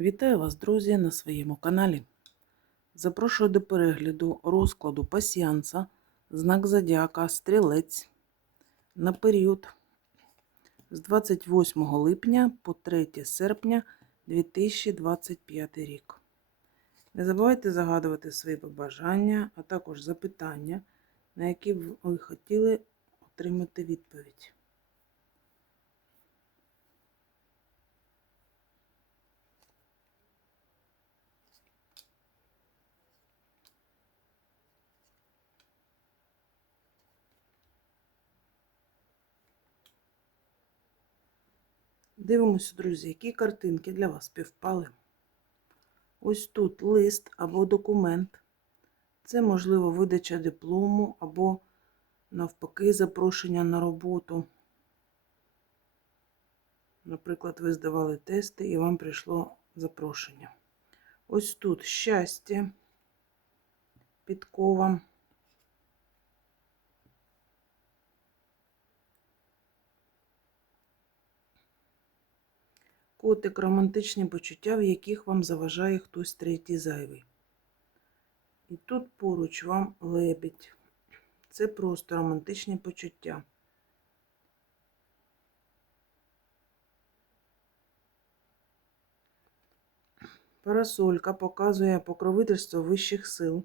Вітаю вас, друзі, на своєму каналі. Запрошую до перегляду розкладу пасіанса, знак Зодіака, стрілець на період з 28 липня по 3 серпня 2025 рік. Не забувайте загадувати свої побажання, а також запитання, на які б ви хотіли отримати відповідь. Дивимося, друзі, які картинки для вас співпали. Ось тут лист або документ. Це, можливо, видача диплому або, навпаки, запрошення на роботу. Наприклад, ви здавали тести і вам прийшло запрошення. Ось тут щастя, підкова. Котик романтичні почуття, в яких вам заважає хтось третій зайвий. І тут поруч вам лебідь. Це просто романтичні почуття. Парасолька показує покровительство вищих сил.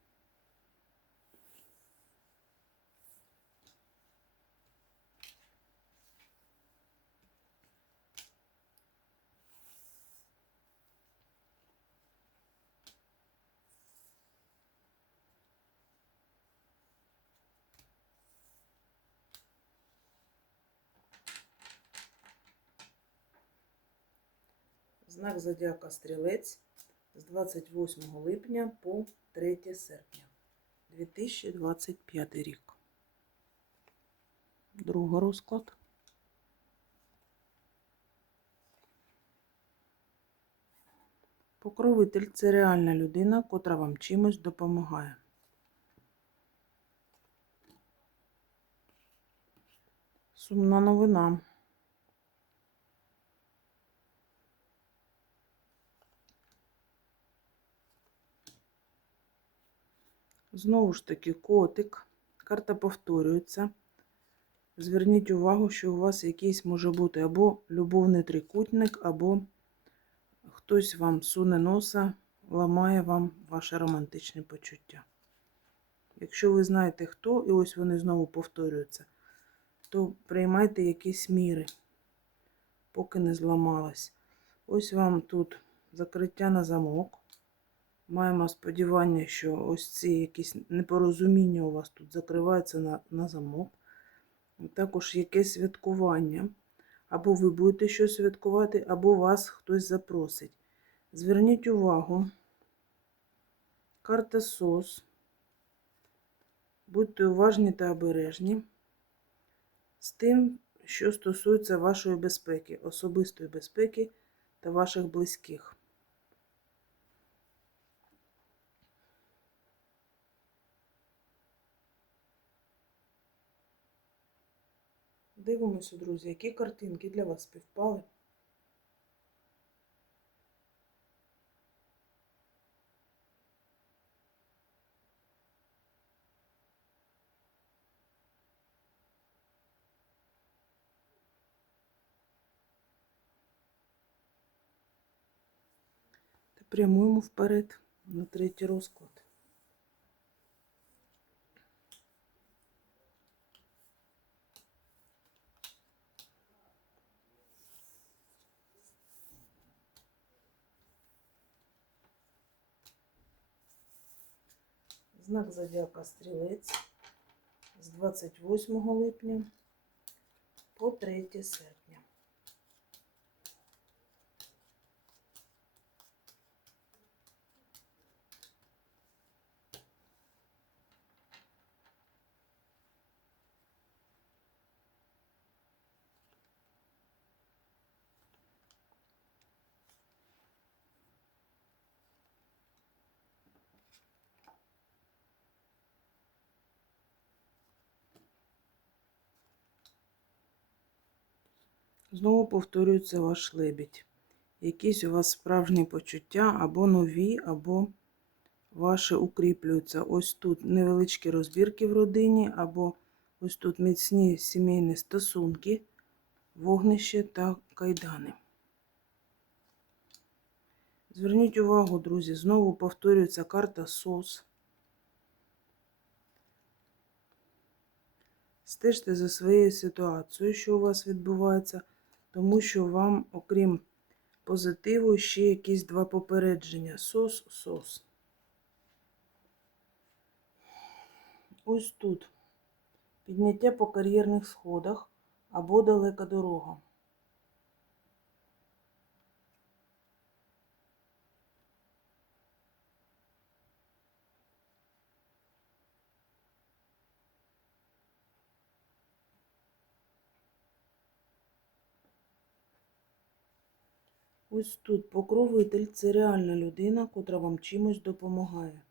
Знак Зодіака Стрілець з 28 липня по 3 серпня 2025 рік. Другий розклад. Покровитель це реальна людина, котра вам чимось допомагає. Сумна новина. Знову ж таки, котик. Карта повторюється. Зверніть увагу, що у вас якийсь може бути або любовний трикутник, або хтось вам суне носа, ламає вам ваше романтичне почуття. Якщо ви знаєте хто, і ось вони знову повторюються, то приймайте якісь міри, поки не зламалась. Ось вам тут закриття на замок. Маємо сподівання, що ось ці якісь непорозуміння у вас тут закриваються на, на замок. Також якесь святкування. Або ви будете щось святкувати, або вас хтось запросить. Зверніть увагу, карта СОС. Будьте уважні та обережні з тим, що стосується вашої безпеки, особистої безпеки та ваших близьких. Дивимося, друзі, які картинки для вас співпали. Та прямуємо вперед на третій розклад. Знак Зодіака Стрілець з 28 липня по 3 серпня. Знову повторюється ваш лебідь. Якісь у вас справжні почуття або нові, або ваші укріплюються. Ось тут невеличкі розбірки в родині, або ось тут міцні сімейні стосунки, вогнище та кайдани. Зверніть увагу, друзі, знову повторюється карта СОС. Стежте за своєю ситуацією, що у вас відбувається, тому що вам, окрім позитиву, ще якісь два попередження. СОС, СОС. Ось тут. Підняття по кар'єрних сходах або далека дорога. Ось тут покровитель це реальна людина, котра вам чимось допомагає.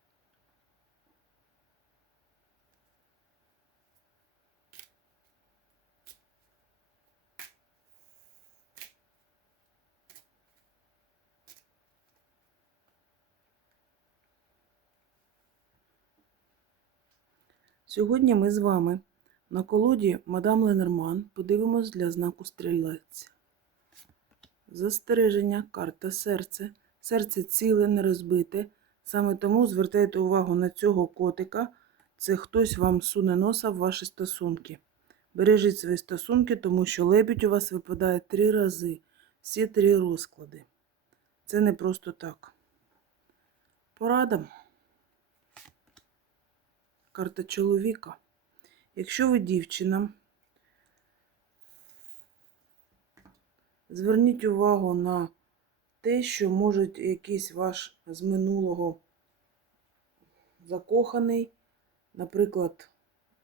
Сьогодні ми з вами на колоді Мадам Ленорман подивимось для знаку стрілець. Застереження, карта серце. Серце ціле, не розбите. Саме тому звертайте увагу на цього котика. Це хтось вам суне носа в ваші стосунки. Бережіть свої стосунки, тому що лебідь у вас випадає три рази. Всі три розклади. Це не просто так. Порада. Карта чоловіка. Якщо ви дівчина, Зверніть увагу на те, що може якийсь ваш з минулого закоханий, наприклад,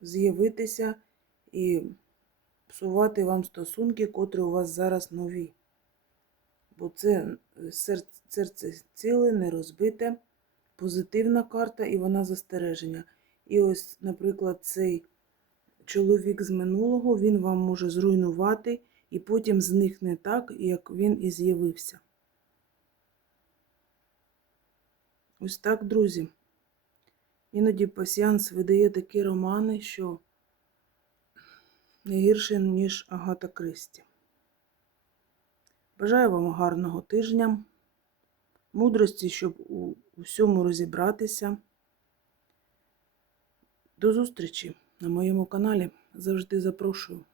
з'явитися і псувати вам стосунки, котрі у вас зараз нові. Бо це серце, серце ціле, не розбите, позитивна карта і вона застереження. І ось, наприклад, цей чоловік з минулого, він вам може зруйнувати і потім зникне так, як він і з'явився. Ось так, друзі. Іноді пасіанс видає такі романи, що не гірше, ніж Агата Кристі. Бажаю вам гарного тижня, мудрості, щоб у всьому розібратися. До зустрічі на моєму каналі. Завжди запрошую.